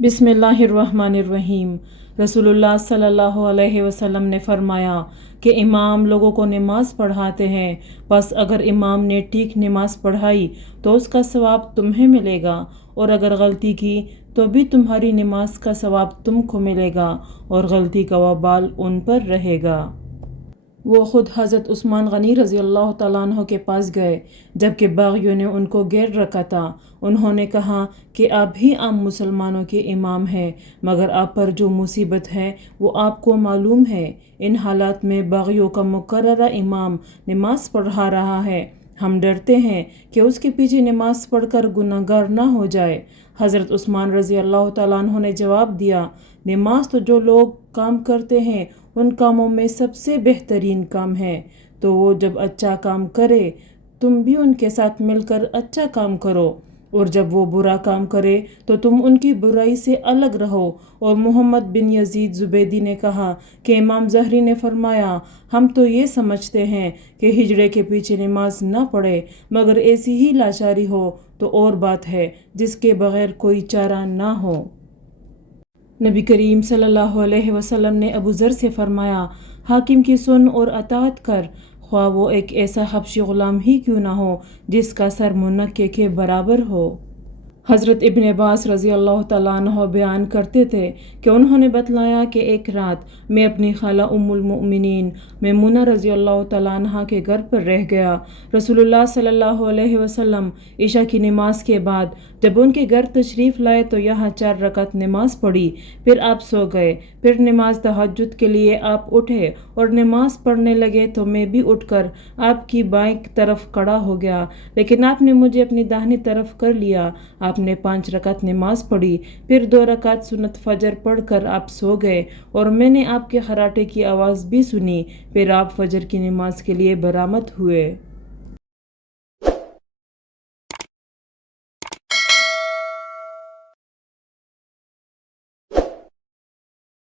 बिस्मिल्लाहिर्रहमानिर्रहीम। रसूलुल्लाह सल्लल्लाहु अलैहि वसल्लम ने फरमाया कि इमाम लोगों को नमाज पढ़ाते हैं, बस अगर इमाम ने ठीक नमाज पढ़ाई तो उसका सवाब तुम्हें मिलेगा, और अगर गलती की तो भी तुम्हारी नमाज का सवाब तुमको मिलेगा और गलती का वबाल उन पर रहेगा। वो खुद हज़रत उस्मान गनी रज़ी अल्लाह तआला अन्हु के पास गए जबकि बागियों ने उनको घेर रखा था। उन्होंने कहा कि आप भी आम मुसलमानों के इमाम हैं, मगर आप पर जो मुसीबत है वो आपको मालूम है। इन हालात में बागियों का मुकर्ररा इमाम नमाज पढ़ा रहा है, हम डरते हैं कि उसके पीछे नमाज पढ़कर गुनाहगार ना हो जाए। हज़रत उस्मान रज़ी अल्लाह तआला अन्हु ने जवाब दिया, नमाज तो जो लोग काम करते हैं उन कामों में सबसे बेहतरीन काम है, तो वो जब अच्छा काम करे तुम भी उनके साथ मिलकर अच्छा काम करो, और जब वो बुरा काम करे तो तुम उनकी बुराई से अलग रहो। और मोहम्मद बिन यजीद जुबैदी ने कहा कि इमाम ज़हरी ने फरमाया, हम तो ये समझते हैं कि हिजड़े के पीछे नमाज ना पढ़े, मगर ऐसी ही लाचारी हो तो और बात है जिसके बगैर कोई चारा ना हो। नबी करीम सल्लल्लाहु अलैहि वसल्लम ने अबू ज़र से फरमाया, हाकिम की सुन और अताअत कर, ख्वाह वो एक ऐसा हबशी ग़ुलाम ही क्यों ना हो जिसका सर मुनक्के के बराबर हो। हज़रत इब्न अब्बास रज़ी अल्लाह तआला अन्हु बयान करते थे कि उन्होंने बतलाया कि एक रात मैं अपनी खाला उम्मुल मोमिनीन मैमूना रज़ी अल्लाह तआला अन्हा के घर पर रह गया। रसूलुल्लाह सल्लल्लाहु अलैहि वसल्लम ईशा की नमाज के बाद जब उनके घर तशरीफ़ लाए तो यहाँ 4 रकात नमाज पढ़ी, फिर आप सो गए। फिर नमाज तहज्जुद के लिए आप उठे और नमाज पढ़ने लगे तो मैं भी उठकर आपकी बाईं तरफ खड़ा हो गया, लेकिन आपने मुझे अपनी दाहिनी तरफ कर लिया। आपने 5 रकात नमाज पढ़ी, फिर 2 रकात सुन्नत फजर पढ़कर आप सो गए और मैंने आपके खराटे की आवाज़ भी सुनी। फिर आप फजर की नमाज के लिए बरामद हुए।